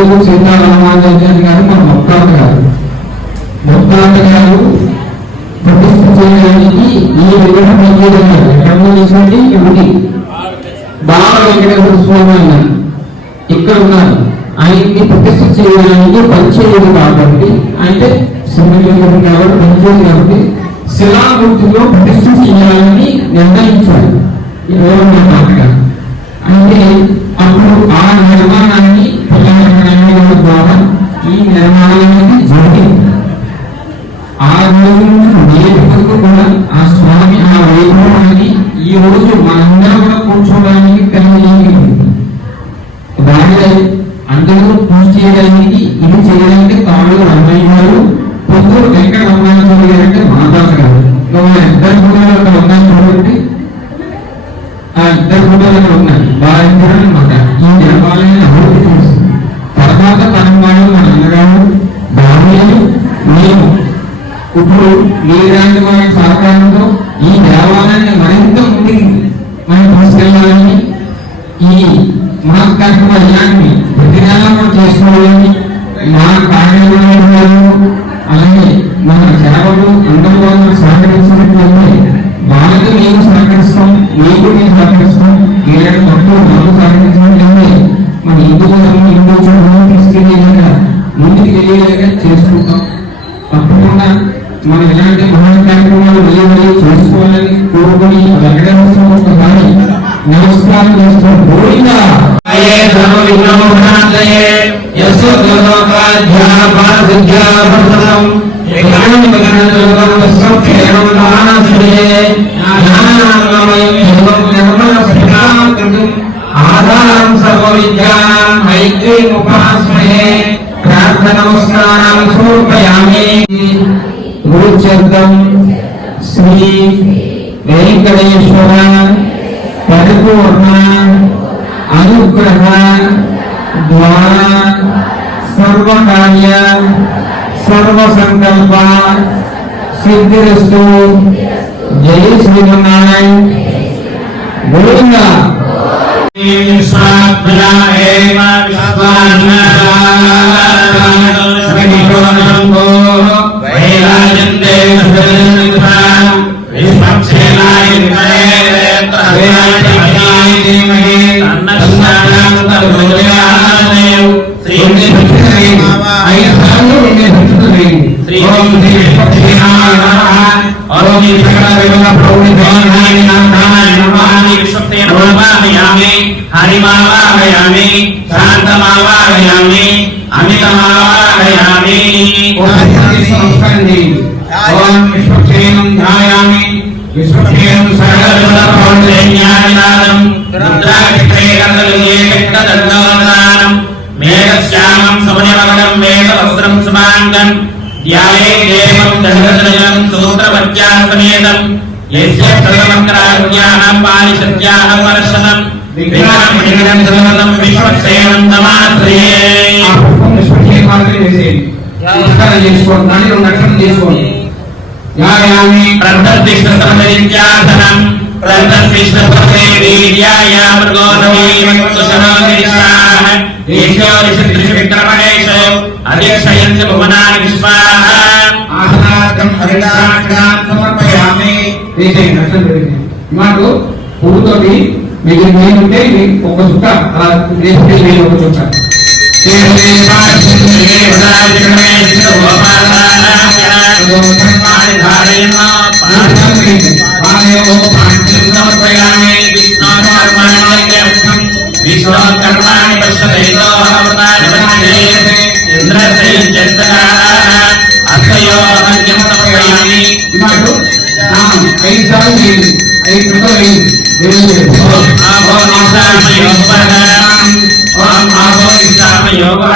పొద్దుకు సీతారామాచార్య గారు మన మొత్తాత గారు మొత్తాత గారు ప్రతిష్ఠించడానికి ఈ విగ్రహం మంజూరు ఎక్కడ చేసింది ఇవి బాల వెంకటేశ్వర స్వామి అన్నారు. ఇక్కడ ఉన్నారు. ఆయన్ని ప్రతిష్ఠ చేయడానికి పనిచేయదు కాబట్టి అంటే సింహలింగం కాబట్టి పనిచేయదు కాబట్టి శిలామూర్తిలో ప్రతిష్ఠ చేయాలని నిర్ణయించారు. ఎవరు మాటగా. ఇప్పుడు మీలాంటి వారి సహకారంతో ఈ దేవాలయాన్ని మరింత ముందుకు మనం తీసుకెళ్ళాలని ఈ మహత్కార్యక్రమాన్ని ప్రతి నెల కూడా చేసుకోవాలని మా కార్యక్రమాలు అలాగే మన సేవలు అందరూ వాళ్ళు సహకరించినట్లయితే వాళ్ళకి మేము సహకరిస్తాం మీకు మేము సహకరిస్తాం వీళ్ళకి తప్పు మాకు సహకరించినట్లయితే మన హిందూ ధర్మం హిందూ చదువు తీసుకెళ్ళేలాగా ముందుకు వెళ్ళేలాగా చేసుకుంటాం. తప్పకుండా మనం ఇలాంటి మహా కార్యక్రమాలు వెళ్ళి వెళ్ళి చేసుకోవాలని కోరుకుని వెంకటేశ్వర ఒకసారి నమస్కారం చేస్తూ గోవిందా ये గురుచంద్రం శ్రీ వెంకటేశ్వర పరిపూర్ణ అనుగ్రహ ద్వారా సర్వకార్య సర్వ సంకల్ప సిద్ధిరస్తు జై శ్రీమన్నారాయణ గోవిందా విశ్వాత్మజా ఏవ విశ్వాత్మజో విశ్వక్షేణాయ నమః. ఓం శ్రీ సకల విమల ప్రౌఢి దేవాయ హరిమావాహయామి శాంతమావాహయామి అమితమావాహయామి ఓం విశ్వక్షేణం ధ్యాయామి విశ్వక్షేణం మేఘశ్యామం సమయమగం మేఘవస్త్రం సుమాంగం ధ్యాయే దేవం దశరథజనం సూత్రవత్యాసమేతం యస్య సర్వమంత్రాజ్ఞానం పారిషత్యాహం వర్షణం విఘ్నం సర్వతం విశ్వసేనం నమాశ్రయే ఆ పుష్పం విశ్వక్షేమాగ్ని వేసేయండి నమస్కారం చేసుకోండి దాన్ని రెండు అక్షరం చేసుకోండి ధ్యాయామి ప్రదర్శిష్టసమరిత్యాసనం ప్రదర్శిష్టసమే వీర్యాయ మృగోదమీమత్సుశనోదిరిష్టాః ఈశ్వరిషదృశవిక్రమణేషు అధిక్షయంతి భువనాని విశ్వాః ఆసనార్థం హరిదాక్షరాం సమర్పయామి. అక్షరం వేసేయండి మాకు పువ్వుతోటి మీకు నేనుంటే మీకు ఒక చుక్క అలా నేను ఒక చుక్క. విశ్వకర్మాణి పశ్యతో అర్థయో సమర్పయామి మాకు ఐదు సార్లు వేయండి ఐదు చుక్కలు వేయండి వేయండి ఆభో నిశామయోగః ఓం ఆభో నిశామయోగః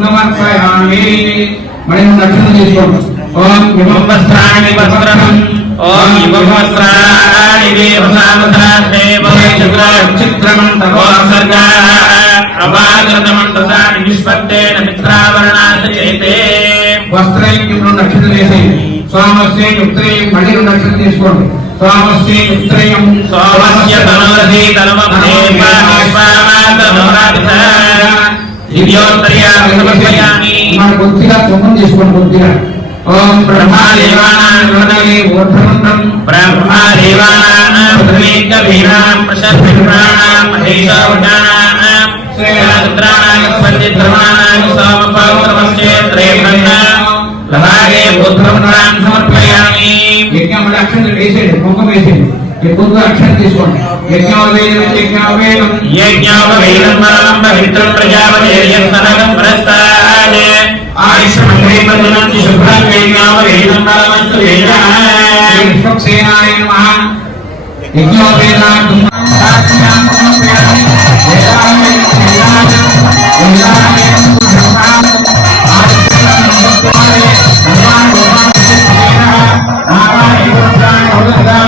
సమర్పయామి మరి దక్షిణ తీసుకోండి ఓం ఇమం వస్త్రాణి వస్త్రం. ఓం ఇమం వస్త్రాణి దేవ వస్త్రయం రెండు నక్షత్రం వేసేయండి స్వామస్య యుక్త్రయం మళ్ళీ నక్షత్రం తీసుకోండి స్వామస్య యుక్త్రయం మన కొద్దిగా కుంభం తీసుకోండి కొద్దిగా. ఓం లభాగే బుద్ధం సమర్పయామి. యజ్ఞం అక్షరం వేసేయండి కుంభం వేసేయండి. यज्ञावैरम्बरलम्बहित्रं प्रजापतेर्यत्नरगं पुरस्तात् आयुष्मन्त्रैपदनं शुभ्रं यज्ञावैरम्बरमस्तु वेदाः विष्णुसेनाय नमः। यज्ञोपेदार्थं भगवान भगवान से नारायण भगवान भगवान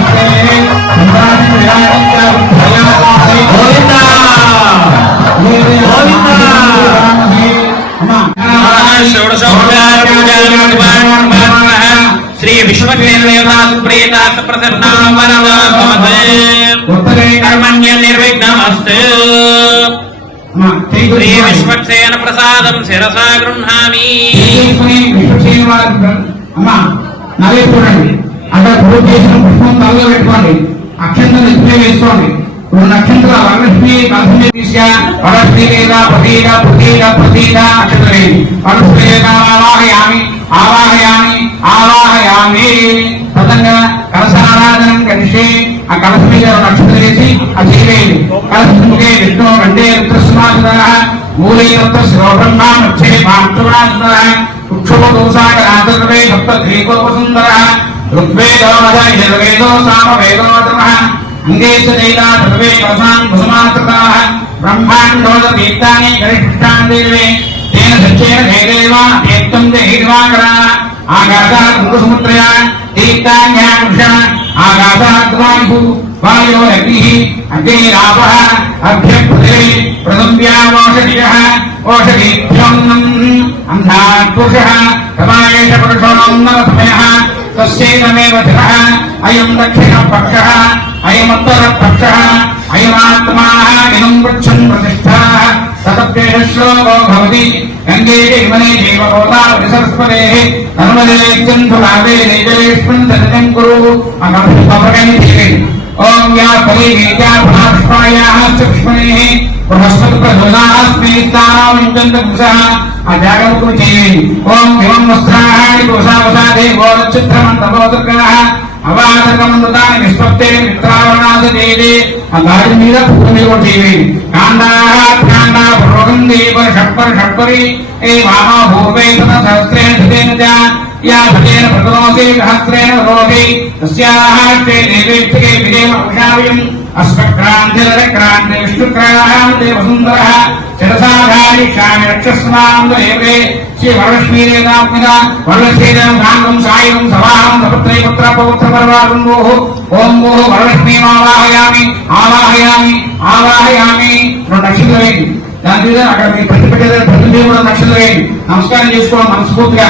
శ్రీ విశ్వజ్ఞానదేవతాప్రీతాసప్రసన్నావరమన్య నిర్విఘ్నమస్తు శ్రీ విశ్వక్సేన ప్రసాదం శిరసా గృహామి అమ్మా నవే చూడండి అక్కడ పూజ చేసిన పుష్పం తలలో పెట్టుకోండి అక్షంతలు వేసుకోండి నక్షత్ర వరలక్ష్మి కలసం తీసుక వరలక్ష్మి వేద ప్రతీక ప్రతీక ప్రతీక అక్షత్రమే వరలక్ష్మి వేద ఆవాహయామి ఆవాహయామి ఆవాహయామి. ప్రదంగా కలసారాధనం కలిసి ఆ కలస మీద నక్షత్రం వేసి ఆ చేయలేదు కలసముఖే విష్ణు కంటే రుద్రస్మాసుర మూలే తత్వ శివబ్రహ్మ మధ్యే మాతృణాసుర ఉక్షోదోసాగరాజర్వే సప్తద్వీకోపసుందర ఋగ్వేదో వద యజుర్వేదో సామవేదో వదమః అంగే చ చైలా సర్వే వసాన్ కుసుమాకృతాః బ్రహ్మాండోద తీర్థాని గరిష్టాన్ దేవే తేన సచ్చేన దేదేవ తీర్థం దేహిర్వాకరా ఆకాశాత్ సముద్రయా తీర్థాన్యాన్ వృష ఆకాశాత్ వాయు వాయో అగ్నిః అగ్నిరాపః అభ్య పృథివీ ఓషధీభ్యోన్నం అంధాత్ పురుషः సమాయేష పురుషోన్నమసమయः తస్యైనమేవ ధిరः అయం దక్షిణపక్షः అయమత్తరపక్ష అయమాత్మాः ఇదం వృక్షం ప్రతిష్ఠాः తదప్యేష శ్లోకో భవతి గంగే హిమనే జీవ విసరస్పదే సరస్వతేः నర్మదే సింధురాదే కురు అగర్భగని ఓం యా ఫలి వీజా పునఃష్పాయాः బృహస్పతి ప్రచోదాస్మి స్థానామించంత పురుషः ఆ జాగరూకం ఓం హిమం వస్త్రాహాని పురుషావసాదే గోరచిత్రమంతమోదకాः అవాదకమందుతాని నిష్పత్తే మిత్రావణాస దేవి ఆ గాడి మీద పువ్వు కూడా చేయండి కాండాః ప్రాండా దేవ షట్పర షట్పరి ఏ వామా భూపే సహస్రేణ ధృతేన యా భజేన ప్రతనోసి సహస్రేణ రోసి తస్యాః తే దేవేత్తికే విజయం విష్ణుక్రాంతి శిరసాధారి క్షామి శ్రీ వరలక్ష్మీదేవాత్మిక వరలక్ష్మీదేవం కాంగం సాయం సవాహం సపుత్రే పుత్ర పౌత్ర పర్వాగం భూః ఓం భూః వరలక్ష్మీం ఆవాహయామి ఆవాహయామి ఆవాహయామి. రెండు నక్షత్రం వేయండి. దాని మీద అక్కడ మీ ప్రతి పెట్టే ప్రతి కూడా నక్షత్రం వేయండి. నమస్కారం చేసుకోండి మనస్ఫూర్తిగా.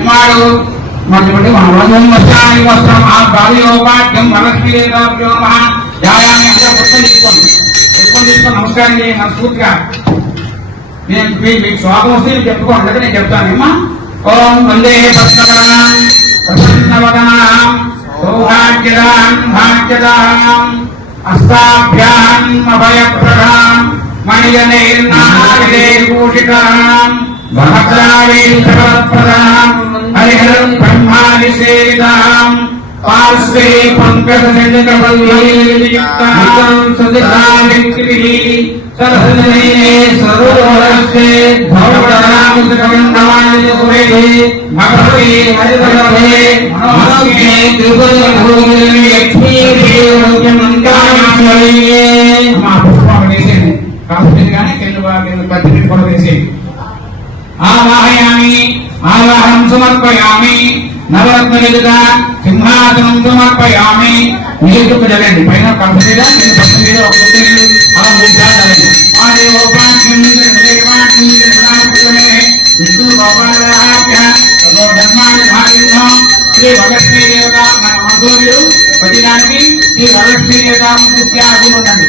ఇమాడు మొదటి మన వరం వస్త్రాన్ని వస్త్రం. ఆ బాల్యోపాఠ్యం వరలక్ష్మీ దేవతాభ్యో యాగాన్ని యాయాన్ని అందరూ పుస్తకం తీసుకోండి. పుస్తకం తీసుకొని నమస్కారం చేయండి మనస్ఫూర్తిగా. నేను మీకు శ్లోకం వస్తే మీరు చెప్పుకోండి లేకపోతే నేను చెప్తాను. అమ్మా ఓం వందే పద్మనాం ప్రసన్నవదనాం సౌభాగ్యదాం భాగ్యదాం అభయప్రదాం హరిహరం బ్రహ్మాది సేవితాం పార్శ్వే పంకజనికపల్లీయుక్తాం సదిశామిత్రిభిः సరసజనైనే సరోవరస్యే భవనామృతకమండలానిపురే భగవతే హరివల్లభే మనోజ్ఞే త్రిపురభూమిని లక్ష్మీదేవమంతామయ్యే మా పుష్పం వేసేది కాకపోతే కానీ కింద కింద పత్తి కూడా వేసేది ఆవాహయామి ఆవాహనం సమర్పయామి నవరత్నయుత సింహాసనం మనపై ఆమె చుక్క చల్లండి పైన కంప మీద కింద పక్క మీద ఒక చుక్క అలా మూడు సార్లు చల్లండి విష్ణు ధర్మాన్ని శ్రీ వరలక్ష్మీ మన శ్రీ వరలక్ష్మీ ఉండండి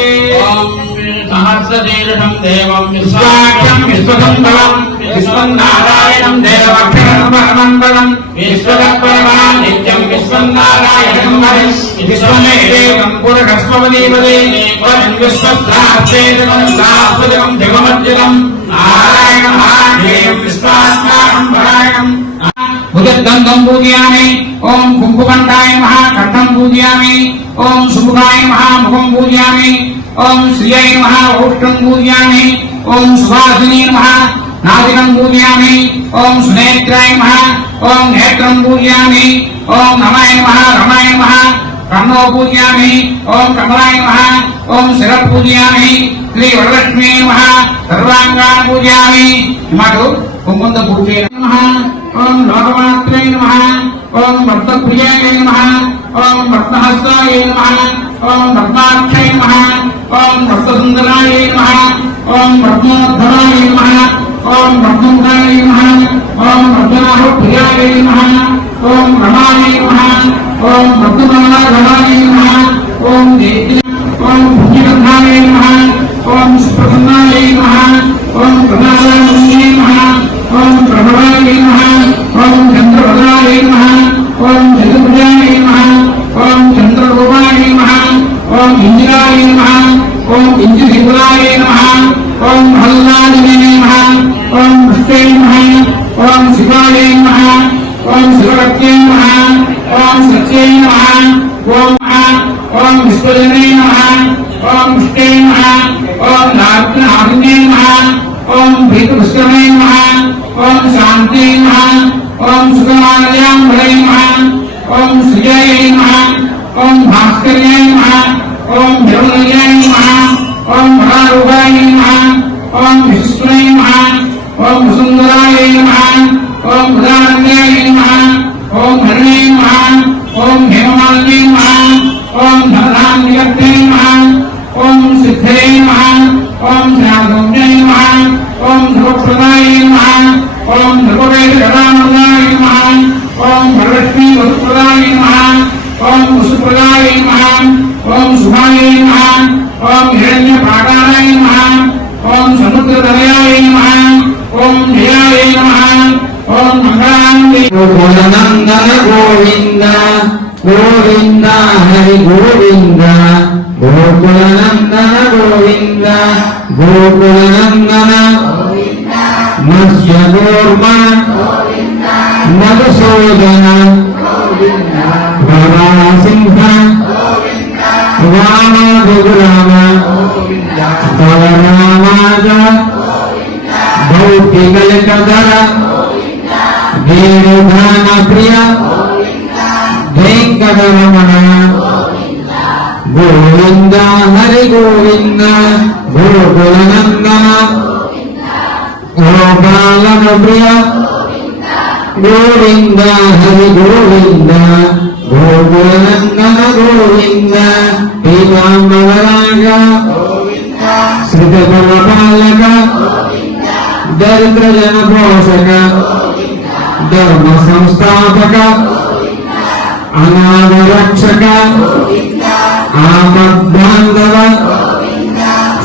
సహస్రశీర్షం దేవం విశ్వాఖ్యం విశ్వసంభవం విశ్వన్నారాయణం దేవక్షరం పరమంబరం విశ్వతత్పరమాన్ నిత్యం విశ్వమేదేవం సాస్వజకం జగమజ్జలం నారాయణం మహాదేవం విశ్వాత్మానం పరాయణం భుజద్గంధం పూజయామి ఓం కుంకుమండాయ మహా కంఠం పూజయామి ఓం సుముఖాయ మహా ముఖం పూజయామి ఓం శ్రియాయ మహా ఓష్టం పూజయామి ఓం సుభాసిని మహా నాదికం పూజయామి ఓం సునేత్రాయ మహా ఓం నేత్రం పూజయామి ఓం నమాయ మహా రమాయ మహా బ్రహ్మో పూజయామి ఓం కమలాయ మహా ఓం శిర పూజయామి శ్రీ వరలక్ష్మీ మహా సర్వాంగాన్ పూజయామి మాకు కుంకుంద పూజ నమః ఓం లోకమాత్రే నమః சாஸ்திராய நமஹ ஓம் பத்மாட்சாய நமஹ ஓம் பத்மசுந்தராய நமஹ ஓம் பத்மோத்தராய நமஹ ஓம் பத்மமுகாய நமஹ ஓம் பத்மநாப பிரியாய நமஹ ஓம் ரமாய நமஹ ஓம் பத்மநாப ரமாய நமஹ ஓம் நேத்திர ஓம் புண்ணியகா విష్ణే నమః ఓం శివాయ నమః ఓం శివరత్నే నమః ఓం సత్యే నమః ఓం మహా ఓం విశ్వజనే నమః ఓం విష్ణే నమః ఓం నారాయణే నమః ఓం భీతపుష్కరే నమః ఓం శాంతే నమః ఓం సుఖమాలయాంబరే నమః ఓం శ్రియాయ నమః ఓం భాస్కర్యాయ నమః ఓం జగన్నాయ నమః ఓం మహారూపాయ నమః ఓం విష్ణుయ నమః ఓం సుందరాయ నమః. ఓం ఉదారణ్యాయ నమః. ఓం హరణే నమః. ఓం హేమమాలినే నమః. ఓం ధనధాన్యకర్తే నమః. భౌతికలకధర వేణుగాన ప్రియ వెంకటరమణ? గోవింద హరి గోవింద గోకులనందన? గోపాలన ప్రియ గోవింద హరి గోవింద గోకులనంద దరిద్ర జన పోషక ధర్మ సంస్థాపక అనాథ రక్షక ఆపద్బాంధవ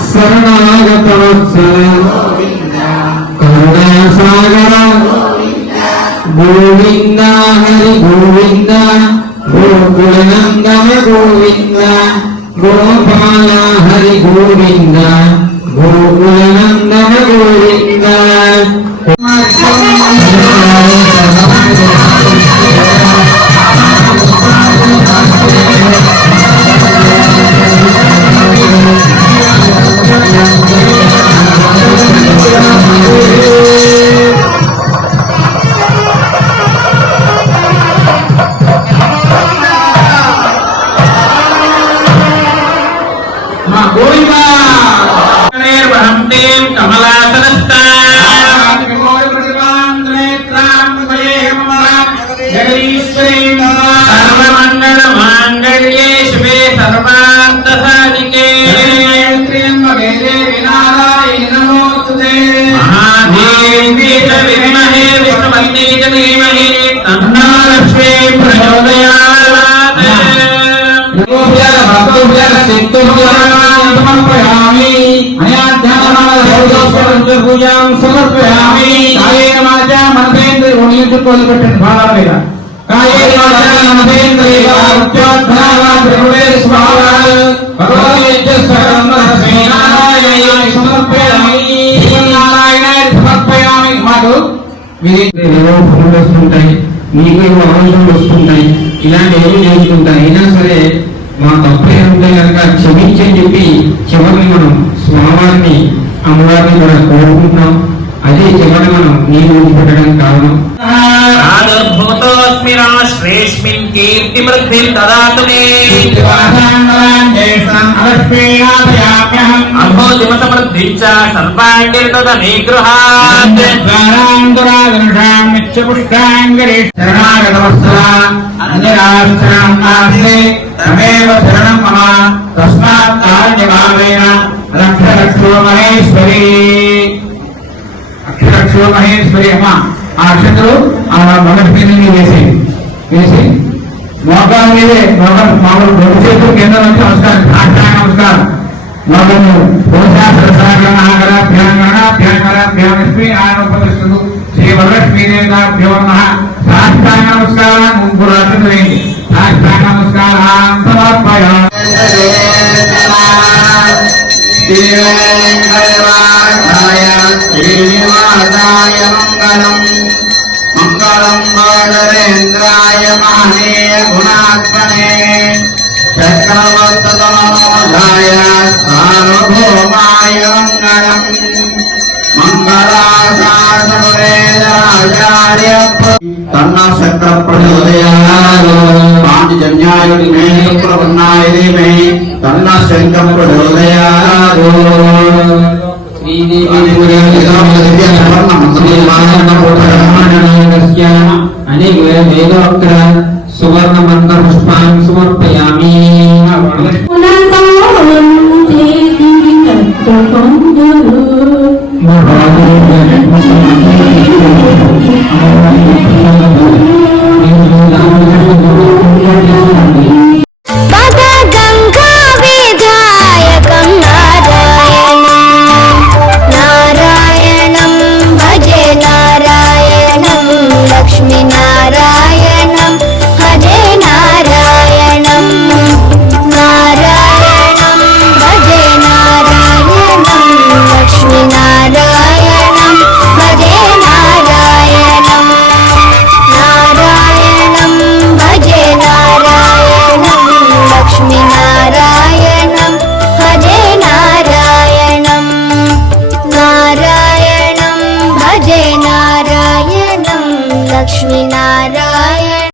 శరణాగత వత్సల కరుణాసాగర గోవింద హరి గోవింద గోకులనందన గోవింద గోపాల హరి గోవింద గోకులనందన గోవింద పూజాం సమర్పయామి కాయేన వాచా మనసేంద్రియ భావాల మీద కాయేన వాచా మనసేంద్రియ సమర్పయామి సమర్పయామి మాకు ఫోన్లు వస్తుంటాయి మీకు ఏవో ఆలోచనలు వస్తుంటాయి ఇలాంటి ఏమి జరుగుతుంటాయి అయినా సరే మా తప్పే ఏముంటే కనుక క్షమించని చెప్పి చివరిని మనం స్వామివారిని అమ్మవారిని కూడా కోరుకుంటున్నాం. అదే చివరి మనం నీరు విడిచిపెట్టడానికి కారణం. రాష్ట్రేస్మిన్ కీర్తి వృద్ధిం మహేశ్వరి అక్షరక్షో మహేశ్వరి అమ్మ. ఆ అక్షతలు ఆ మొదటి పేరుని వేసి వేసి మోకాల మీదే మోకాలు మామూలు రెండు చేతులు కింద నుంచి నమస్కారం. సాక్షా నమస్కారం. మోకము భోజాసన సాగర ఆగర భ్యాంగణ భ్యాంగర ఆయన ఉపదిస్తుంది శ్రీ వరలక్ష్మీ దేవతాభ్యో నమః. సాష్టాంగ నమస్కారం. ముగ్గురు అర్థం వేయండి సాష్టాంగ నమస్కారం సమర్పయా శ్రీనివాసాయ మంగళం. మంగళం వానరేంద్రాయ మహనీయ గుణాత్మనే. చక్రవర్తమాయ సార్వభౌమాయ మంగళం. మంగళాశాసమురేంద్రాచార్య తన్న చక్ర पांचजन्याय मे प्रपन्नाय धीमहि तन्नः शङ्खं प्रचोदयात् अनेक वेदोक्त सुवर्णमन्दपुष्पान् समर्पयामि Oh,